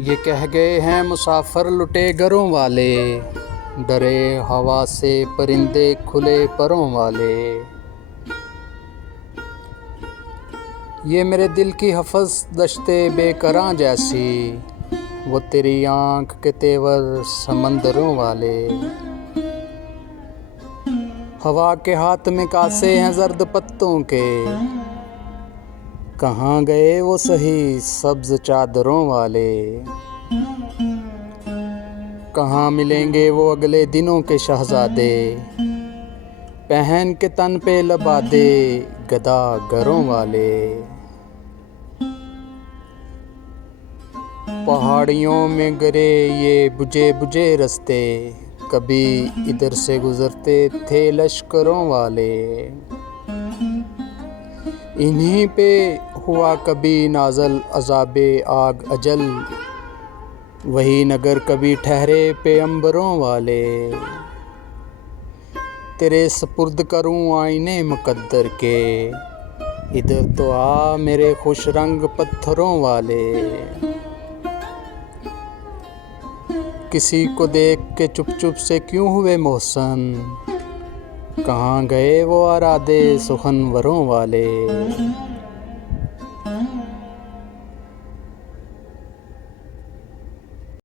ये कह गए हैं मुसाफिर लुटे घरों वाले, डरे हवा से परिंदे खुले परों वाले। ये मेरे दिल की हफ़ज़ दश्ते बेकरां जैसी, वो तेरी आँख के तेवर समंदरों वाले। हवा के हाथ में कासे हैं जर्द पत्तों के, कहाँ गए वो सही सब्ज़ चादरों वाले। कहाँ मिलेंगे वो अगले दिनों के शहज़ादे, पहन के तन पे लबादे गदा गरों वाले। पहाड़ियों में गिरे ये बुझे बुझे रास्ते, कभी इधर से गुज़रते थे लश्करों वाले। इन्हीं पे हुआ कभी नाज़ल अज़ाबे आग अजल, वही नगर कभी ठहरे पैगंबरों वाले। तेरे सपुर्द करूँ आईने मुकद्दर के, इधर तो आ मेरे खुश रंग पत्थरों वाले। किसी को देख के चुप चुप से क्यों हुए मोहसन, कहाँ गए वो आरादे सुखनवरों वाले।